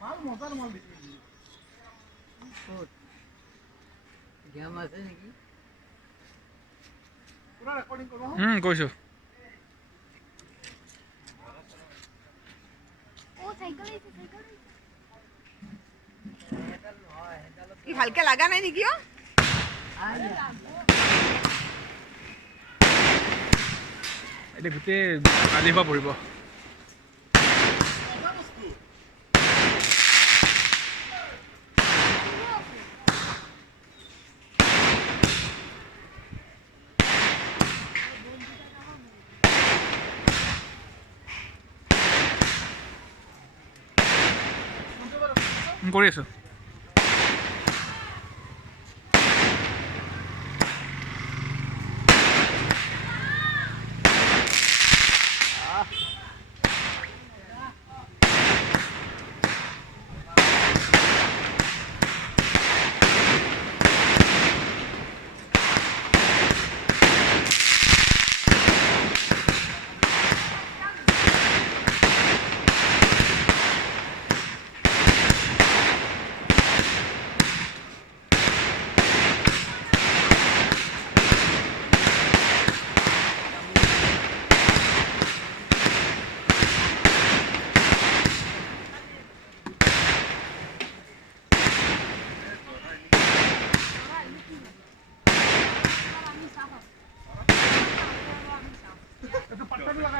মাল মজাৰ মাল দিছে গেম আছে নেকি? পুৰা ৰেকৰ্ডিং কৰোঁ কৈছোঁ ই ভালকে লাগা নাই নেকি? এতিয়া গোটেই কালিৰ পৰা পৰিব। কৰি আছোঁ।